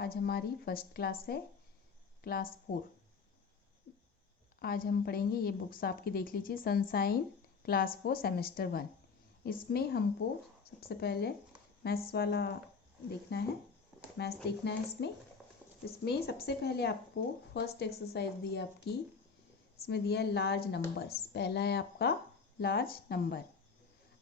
आज हमारी first class है, क्लास 4। आज हम पढ़ेंगे, ये बुक्स आपकी देख लीजिए, सनशाइन क्लास 4 सेमेस्टर 1। इसमें हमको सबसे पहले मैथ्स वाला देखना है, मैथ्स देखना है। इसमें सबसे पहले आपको फर्स्ट एक्सरसाइज दी है आपकी, इसमें दिया है लार्ज नंबर्स। पहला है आपका लार्ज नंबर।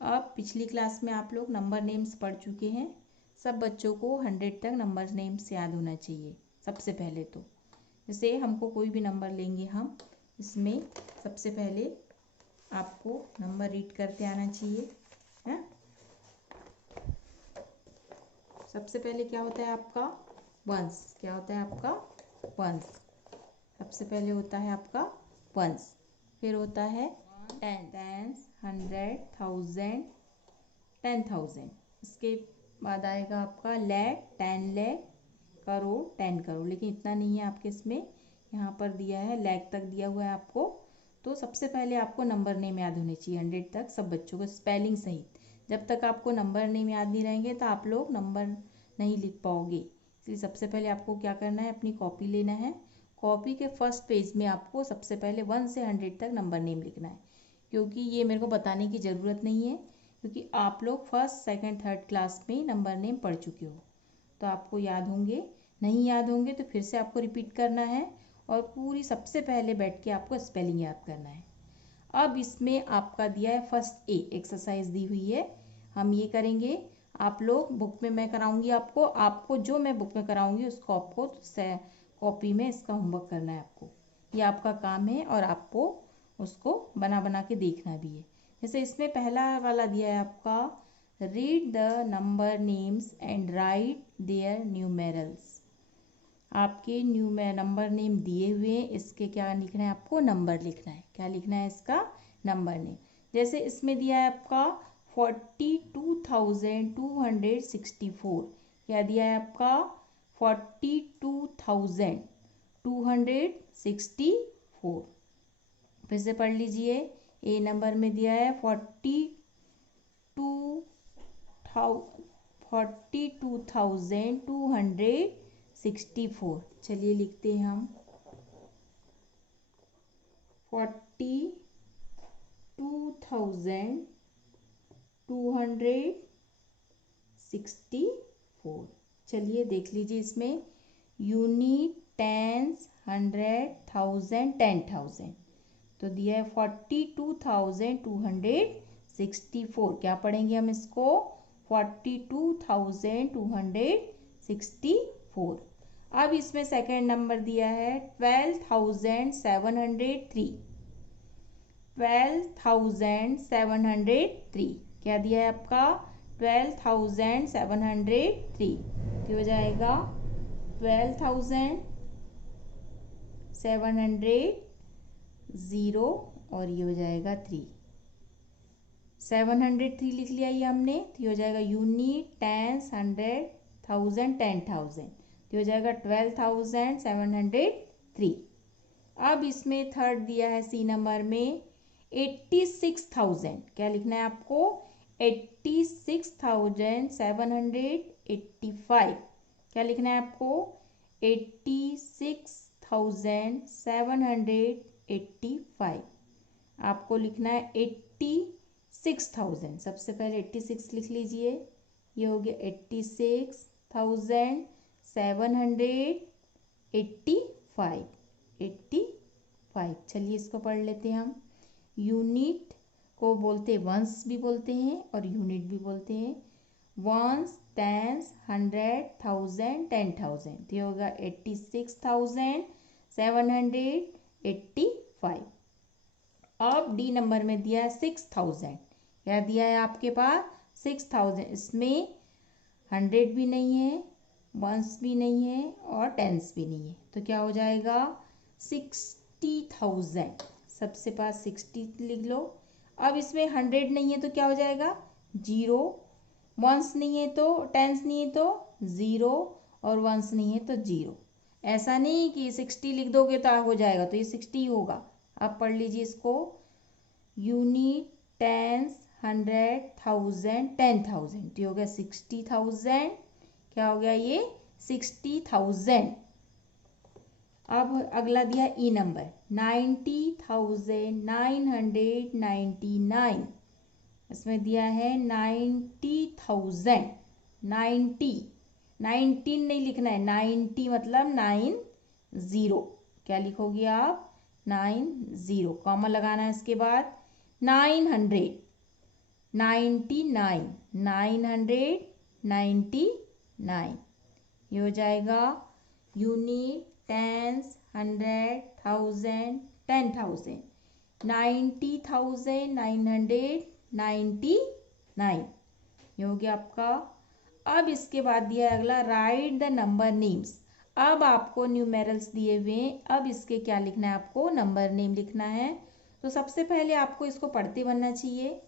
अब पिछली क्लास में आप लोग नंबर नेम्स पढ़ चुके हैं। सब बच्चों को 100 तक नंबर नेम्स याद होना चाहिए। सबसे पहले तो जैसे हमको कोई भी नंबर लेंगे हम, इसमें सबसे पहले आपको नंबर रीड करते आना चाहिए, है। सबसे पहले क्या होता है आपका वंस, क्या होता है आपका वंस। सबसे पहले होता है आपका वंस, फिर होता है टेंस, 100, 1000, 10,000। इसके बाद आएगा आपका लैख, 10 लैख, करोड़, 10 करोड़। लेकिन इतना नहीं है आपके इसमें, यहाँ पर दिया है लैख तक दिया हुआ है आपको। तो सबसे पहले आपको नंबर नेम याद होने चाहिए 100 तक, सब बच्चों को स्पेलिंग सहित। जब तक आपको नंबर नेम याद नहीं रहेंगे तो आप लोग नंबर नहीं लिख पाओगे। इसलिए सबसे पहले आपको क्या करना है, अपनी कॉपी लेना है। कॉपी के फर्स्ट पेज में आपको सबसे पहले 1 से 100 तक नंबर नेम लिखना है, क्योंकि ये मेरे को बताने की ज़रूरत नहीं है, क्योंकि आप लोग फर्स्ट, सेकंड, थर्ड क्लास में नंबर नेम पढ़ चुके हो, तो आपको याद होंगे। नहीं याद होंगे तो फिर से आपको रिपीट करना है और पूरी सबसे पहले बैठ के आपको स्पेलिंग याद करना है। अब इसमें आपका दिया है फर्स्ट ए एक्सरसाइज दी हुई है, हम ये करेंगे। आप लोग बुक में मैं कराऊंगी आपको जो मैं बुक में कराऊंगी उसको आपको कॉपी में इसका होमवर्क करना है आपको। ये आपका काम है और आपको उसको बना बना के देखना भी है। जैसे इसमें पहला वाला दिया है आपका, read the number names and write their numerals. आपके नंबर नेम दिए हुए हैं, इसके क्या लिखना है आपको, नंबर लिखना है। क्या लिखना है इसका, नंबर नेम। जैसे इसमें दिया है आपका 42,264। क्या दिया है आपका, 42,264। फिर से पढ़ लीजिए। ए नंबर में दिया है 42,264। चलिए लिखते हैं हम 42,264। चलिए देख लीजिए इसमें यूनिट, टेंस, 100, 1000, 10,000। तो दिया है 42,264। क्या पढ़ेंगे हम इसको, 42,264। अब इसमें सेकंड नंबर दिया है 12,703। 12,703 क्या दिया है आपका, 12,703। तो हो जाएगा 12,700 0 और ये हो जाएगा 3। 703 लिख लिया ये हमने, तो ये हो जाएगा यूनिट, टेंस, 100, 1000, 10,000। तो हो जाएगा 12,703। अब इसमें थर्ड दिया है सी नंबर में 86,000। क्या लिखना है आपको, 86,785। क्या लिखना है आपको, 86,785। आपको लिखना है 86,000। सबसे पहले 86 लिख लीजिए, ये हो गया 86,785। 85। चलिए इसको पढ़ लेते हैं हम। यूनिट को बोलते वंस भी बोलते हैं और यूनिट भी बोलते हैं। Ones, tens, 100, 1000, 10,000। तो ये होगा 86,785। अब डी नंबर में दिया है 6,000। क्या दिया है आपके पास, 6,000। इसमें 100 भी नहीं है, वंस भी नहीं है और टेंस भी नहीं है, तो क्या हो जाएगा 60,000। सबसे पास 60 लिख लो। अब इसमें 100 नहीं है तो क्या हो जाएगा 0, वंस नहीं है तो, टेंस नहीं है तो 0 और वंस नहीं है तो 0। ऐसा नहीं कि 60 लिख दोगे तो हो जाएगा, तो ये 60 ही होगा। आप पढ़ लीजिए इसको, यूनिट, टेंस, 100, 1000, 10,000। तो हो गया 60,000। क्या हो गया ये 60,000। अब अगला दिया ई नंबर 90,999। इसमें दिया है 90,000। 19 नहीं लिखना है, 90 मतलब 90। क्या लिखोगे आप? 90। कॉमा लगाना है इसके बाद 900, 99, 999। ये हो जाएगा यूनिट, टेंस, 100, 1000, 10,000। 90,999। ये हो गया आपका। अब इसके बाद दिया है अगला, राइट द नंबर नेम्स। अब आपको न्यूमेरल्स दिए हुए हैं, अब इसके क्या लिखना है? आपको नंबर नेम लिखना है। तो सबसे पहले आपको इसको पढ़ते बनना चाहिए,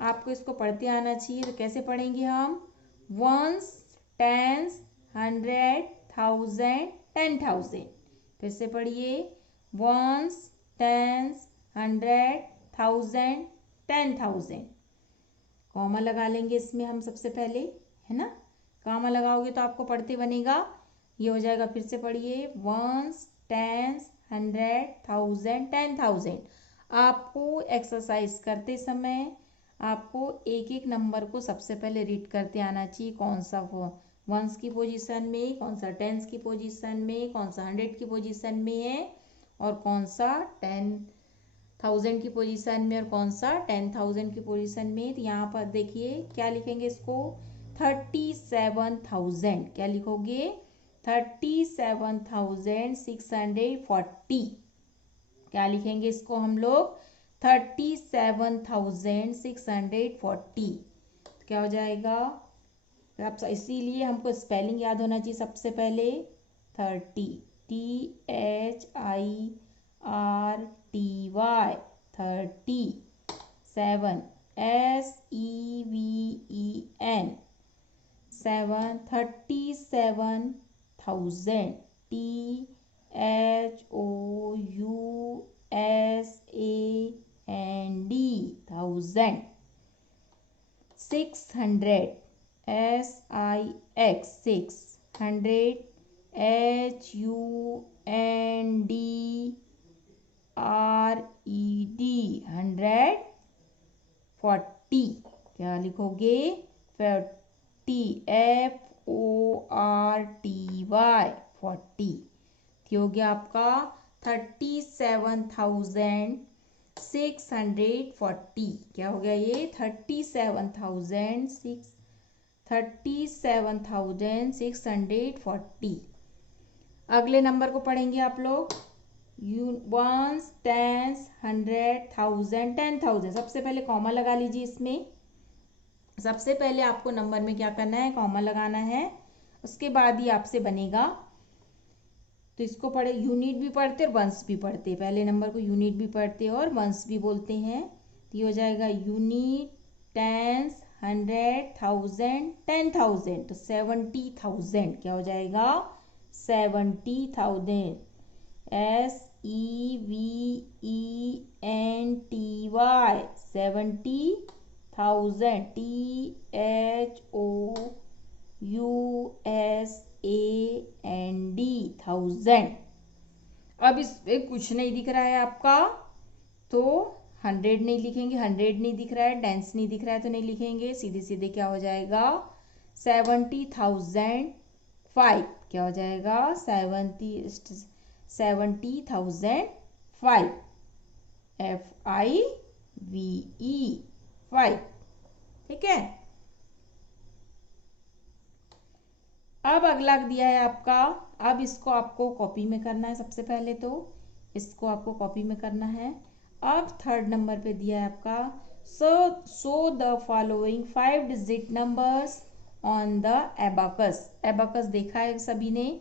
आपको इसको पढ़ते आना चाहिए। तो कैसे पढ़ेंगे हम? Ones, tens, 100, 1000, 10,000। फिर से पढ़िए, वंस, टेंस, 100, 1000, 10,000। कॉमा लगा लेंगे इसमें हम सबसे पहले, है ना? कॉमा लगाओगे तो आपको पढ़ते बनेगा। ये हो जाएगा। फिर से पढ़िए, वंस, टेंस, 100, 1000, 10,000। आपको एक्सरसाइज करते समय आपको एक एक नंबर को सबसे पहले रीड करते आना चाहिए। कौन सा वंस की पोजीशन में, कौन सा टेंस की पोजीशन में, कौन सा 100 की पोजीशन में है, और कौन सा 10,000 की पोजीशन में, और कौन सा 10,000 की पोजीशन में। तो यहाँ पर देखिए क्या लिखेंगे इसको? 37,000। क्या लिखोगे? 37,640। क्या लिखेंगे इसको हम लोग? 37,640। क्या हो जाएगा? आप इसीलिए हमको स्पेलिंग याद होना चाहिए सबसे पहले। 30, THIRTY, 30। 7, SEVEN, 7, 37,000, THOUSAND, 1000। 600, SIX, 600, HUNDRED, 140। क्या लिखोगे? 40, FORTY, 40। हो गया आपका 37,640। क्या हो गया ये? 37,640। अगले नंबर को पढ़ेंगे आप लोग। Ones, tens, 100, 1000, 10,000। सबसे पहले कॉमा लगा लीजिए इसमें। सबसे पहले आपको नंबर में क्या करना है? कॉमा लगाना है। उसके बाद ही आपसे बनेगा। तो इसको पढ़े, यूनिट भी पढ़ते और वंस भी पढ़ते। पहले नंबर को यूनिट भी पढ़ते और वंस भी बोलते हैं। तो ये हो जाएगा यूनिट, टेंस, 100, 1000, 10,000। तो 70,000। क्या हो जाएगा? 70,000। SEVENTY, 70,000। THOUSAND, 1000। अब इसमें कुछ नहीं दिख रहा है आपका, तो 100 नहीं लिखेंगे। 100 नहीं दिख रहा है, टेंस नहीं दिख रहा है, तो नहीं लिखेंगे। सीधे सीधे क्या हो जाएगा? 70,005। क्या हो जाएगा? 70,005, FIVE, 5। ठीक है। अब अगला दिया है आपका। अब इसको आपको कॉपी में करना है। सबसे पहले तो इसको आपको कॉपी में करना है। अब थर्ड नंबर पे दिया है आपका, show the following 5 digit numbers on the abacus. Abacus देखा है सभी ने?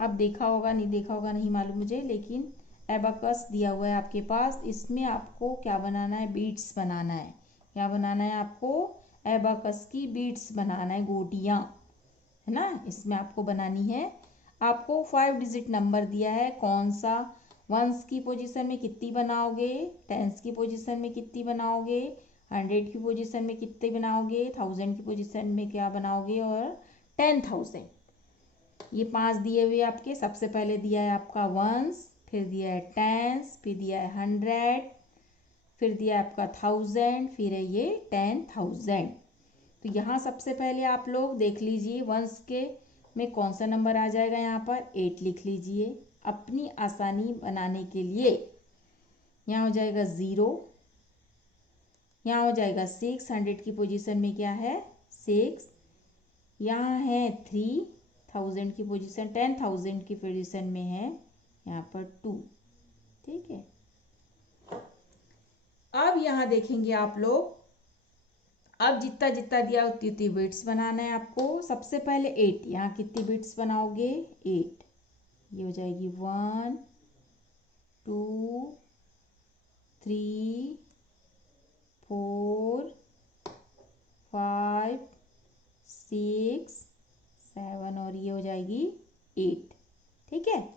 अब देखा होगा, नहीं देखा होगा नहीं मालूम मुझे, लेकिन एबाकस दिया हुआ है आपके पास। इसमें आपको क्या बनाना है? बीट्स बनाना है। क्या बनाना है आपको? एबाकस की बीट्स बनाना है, गोटियां, है ना? इसमें आपको बनानी है। आपको 5 डिजिट नंबर दिया है। कौन सा? वंस की पोजीशन में कितनी बनाओगे, टेंस की पोजीशन में कितनी बनाओगे, 100 की पोजीशन में कितने बनाओगे, 1000 की पोजीशन में क्या बनाओगे, और 10,000। ये 5 दिए हुए आपके, सबसे पहले दिया है आपका वंस, फिर दिया है टेंस, फिर दिया है 100, फिर दिया है आपका 1000, फिर है ये 10,000। तो यहाँ सबसे पहले आप लोग देख लीजिए वंस के में कौन सा नंबर आ जाएगा, यहाँ पर 8 लिख लीजिए अपनी आसानी बनाने के लिए। यहाँ हो जाएगा 0, यहाँ हो जाएगा 6, 100 की पोजीशन में क्या है 6, यहाँ है 3000 की पोजीशन, 10,000 की पोजीशन में है यहाँ पर 2। ठीक है, अब यहाँ देखेंगे आप लोग, अब जितना जितना दिया उतनी उतनी बिट्स बनाना है आपको। सबसे पहले 8, यहाँ कितनी बिट्स बनाओगे 8, ये हो जाएगी 1 2 3 4 5 6 7 और ये हो जाएगी 8। ठीक है,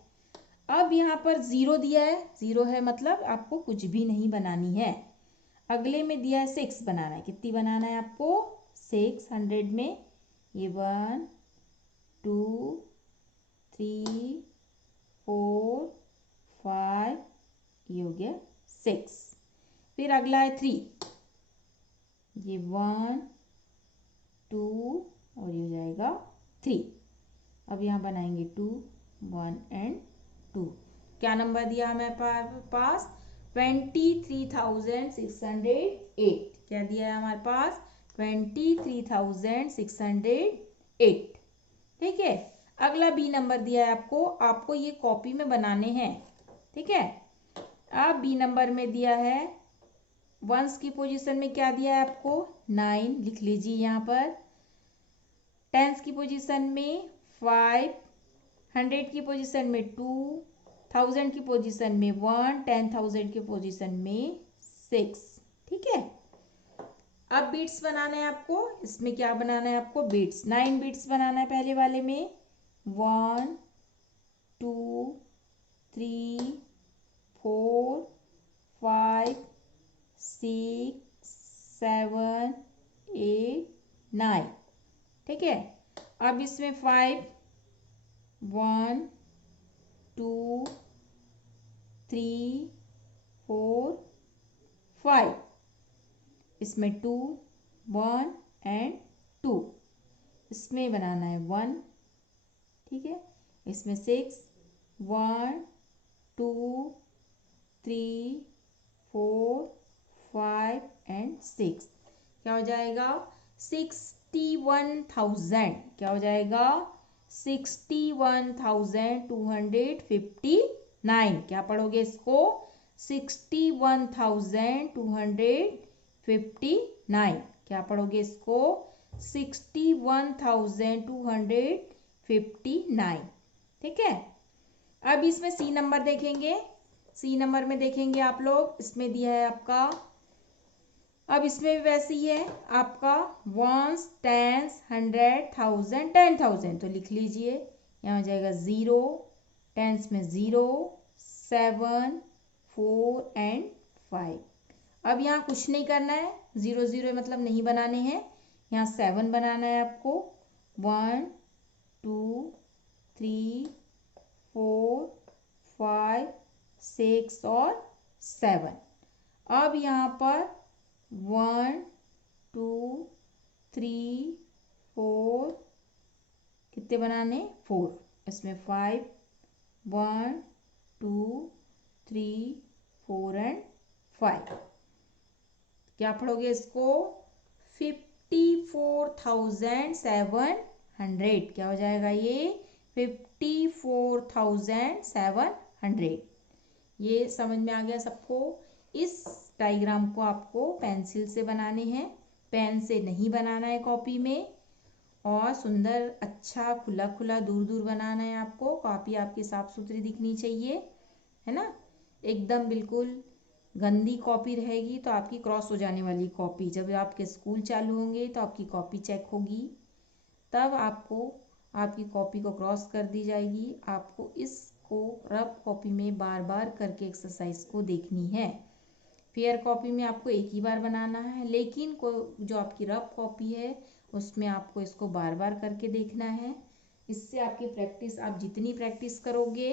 अब यहाँ पर 0 दिया है, 0 है मतलब आपको कुछ भी नहीं बनानी है। अगले में दिया है 6 बनाना है, कितनी बनाना है आपको 600 में, ये 1 2 3 4 5, ये हो गया 6। फिर अगला है 3, ये 1 2 और ये हो जाएगा 3। अब यहाँ बनाएंगे 2 1 एंड 2। क्या नंबर दिया हमें पास 23,608। क्या दिया है हमारे पास 23,608। ठीक है, अगला बी नंबर दिया है आपको, आपको ये कॉपी में बनाने हैं। ठीक है, अब बी नंबर में दिया है वंस की पोजीशन में क्या दिया है आपको 9 लिख लीजिए यहाँ पर, टेंस की पोजीशन में 5, 100 की पोजीशन में 2, 1000 की पोजीशन में 1, 10,000 की पोजीशन में 6। ठीक है, अब बीट्स बनाना है आपको, इसमें क्या बनाना है आपको बीट्स, 9 बीट्स बनाना है पहले वाले में, 1 2 3 4 5 6 7 8 9। ठीक है, अब इसमें 5 1 2 3 4 5, इसमें 2 1 एंड 2, इसमें बनाना है 1। ठीक है, इसमें 6 1 2 3 4 5 एंड 6, क्या हो जाएगा 61,000। क्या हो जाएगा 61,259। क्या पढ़ोगे इसको 61,259। क्या पढ़ोगे इसको 61,259। ठीक है, अब इसमें सी नंबर देखेंगे, सी नंबर में देखेंगे आप लोग, इसमें दिया है आपका, अब इसमें भी वैसे ही है आपका वंस टेंस 100 1000 10,000, तो लिख लीजिए यहाँ हो जाएगा 0, टेंस में 0 7 4 एंड 5। अब यहाँ कुछ नहीं करना है, 0 0 मतलब नहीं बनाने हैं, यहाँ 7 बनाना है आपको, 1 2 3 4 5 6 और 7। अब यहाँ पर 1 2 3 4 कितने बनाने 4, इसमें 5 1 2 3 4 एंड 5। क्या पढ़ोगे इसको 54,700। क्या हो जाएगा ये 54,700। ये समझ में आ गया सबको। इस डायग्राम को आपको पेंसिल से बनाने हैं, पेन से नहीं बनाना है कॉपी में, और सुंदर अच्छा खुला खुला दूर दूर बनाना है आपको। कॉपी आपकी साफ सुथरी दिखनी चाहिए, है ना, एकदम बिल्कुल गंदी कॉपी रहेगी तो आपकी क्रॉस हो जाने वाली कॉपी, जब आपके स्कूल चालू होंगे तो आपकी कॉपी चेक होगी, तब आपको आपकी कॉपी को क्रॉस कर दी जाएगी। आपको इसको रफ कॉपी में बार बार करके एक्सरसाइज को देखनी है। फेयर कॉपी में आपको एक ही बार बनाना है, लेकिन जो आपकी रफ कॉपी है उसमें आपको इसको बार बार करके देखना है। इससे आपकी प्रैक्टिस, आप जितनी प्रैक्टिस करोगे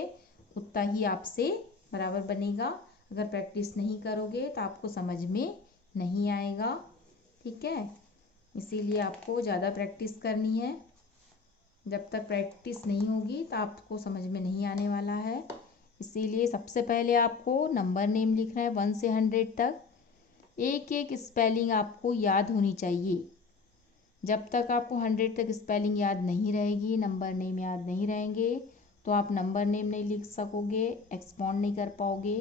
उतना ही आपसे बराबर बनेगा। अगर प्रैक्टिस नहीं करोगे तो आपको समझ में नहीं आएगा। ठीक है, इसीलिए आपको ज़्यादा प्रैक्टिस करनी है। जब तक प्रैक्टिस नहीं होगी तो आपको समझ में नहीं आने वाला है। इसीलिए सबसे पहले आपको नंबर नेम लिखना है 1 से 100 तक। एक एक स्पेलिंग आपको याद होनी चाहिए। जब तक आपको 100 तक स्पेलिंग याद नहीं रहेगी, नंबर नेम याद नहीं रहेंगे, तो आप नंबर नेम नहीं लिख सकोगे, एक्सपांड नहीं कर पाओगे।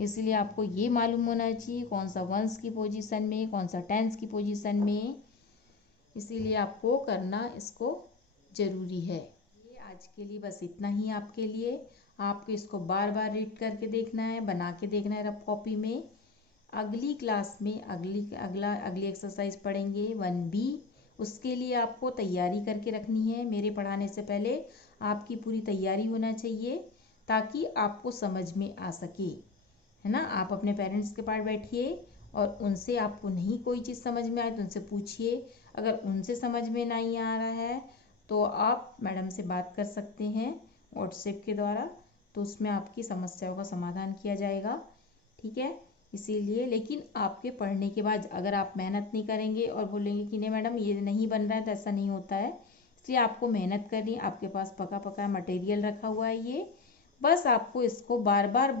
इसलिए आपको ये मालूम होना चाहिए कौन सा वंस की पोजीशन में, कौन सा टेंस की पोजीशन में। इसीलिए आपको करना इसको ज़रूरी है। ये आज के लिए बस इतना ही आपके लिए। आपको इसको बार बार रीड करके देखना है, बना के देखना है रफ कॉपी में। अगली क्लास में अगली एक्सरसाइज पढ़ेंगे 1B। उसके लिए आपको तैयारी करके रखनी है। मेरे पढ़ाने से पहले आपकी पूरी तैयारी होना चाहिए ताकि आपको समझ में आ सके, है ना। आप अपने पेरेंट्स के पास बैठिए और उनसे आपको नहीं कोई चीज़ समझ में आए तो उनसे पूछिए। अगर उनसे समझ में नहीं आ रहा है तो आप मैडम से बात कर सकते हैं व्हाट्सएप के द्वारा, तो उसमें आपकी समस्याओं का समाधान किया जाएगा। ठीक है, इसीलिए लेकिन आपके पढ़ने के बाद अगर आप मेहनत नहीं करेंगे और बोलेंगे कि नहीं मैडम ये नहीं बन रहा है, तो ऐसा नहीं होता है। इसलिए आपको मेहनत करनी है। आपके पास पका पका मटेरियल रखा हुआ है, ये बस आपको इसको बार बार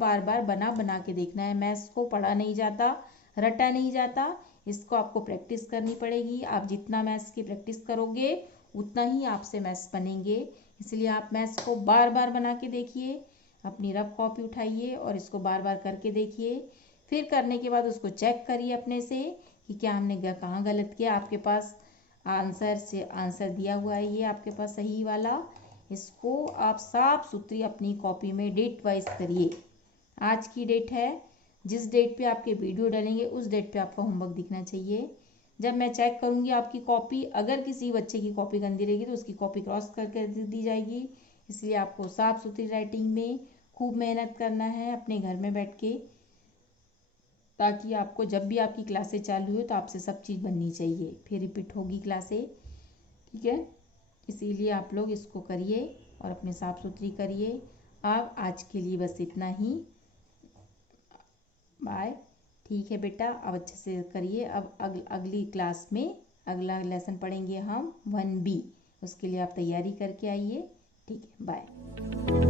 बना बना के देखना है। मैथ्स को पढ़ा नहीं जाता, रटा नहीं जाता, इसको आपको प्रैक्टिस करनी पड़ेगी। आप जितना मैथ्स की प्रैक्टिस करोगे उतना ही आपसे मैथ्स बनेंगे। इसलिए आप मैथ्स को बार बार बना के देखिए, अपनी रफ कॉपी उठाइए और इसको बार बार करके देखिए। फिर करने के बाद उसको चेक करिए अपने से कि क्या हमने कहाँ गलत किया। आपके पास आंसर दिया हुआ है, ये आपके पास सही वाला। इसको आप साफ सुथरी अपनी कॉपी में डेट वाइज करिए। आज की डेट है, जिस डेट पे आपके वीडियो डालेंगे उस डेट पे आपका होमवर्क दिखना चाहिए। जब मैं चेक करूंगी आपकी कॉपी, अगर किसी बच्चे की कॉपी गंदी रहेगी तो उसकी कॉपी क्रॉस करके दी जाएगी। इसलिए आपको साफ सुथरी राइटिंग में खूब मेहनत करना है अपने घर में बैठ के, ताकि आपको जब भी आपकी क्लासें चालू हो तो आपसे सब चीज़ बननी चाहिए। फिर रिपीट होगी क्लासें। ठीक है, इसीलिए आप लोग इसको करिए और अपने साफ सुथरी करिए। अब आज के लिए बस इतना ही, बाय। ठीक है बेटा, अब अच्छे से करिए। अब अगली क्लास में अगला लेसन पढ़ेंगे हम 1B। उसके लिए आप तैयारी करके आइए। ठीक है, बाय।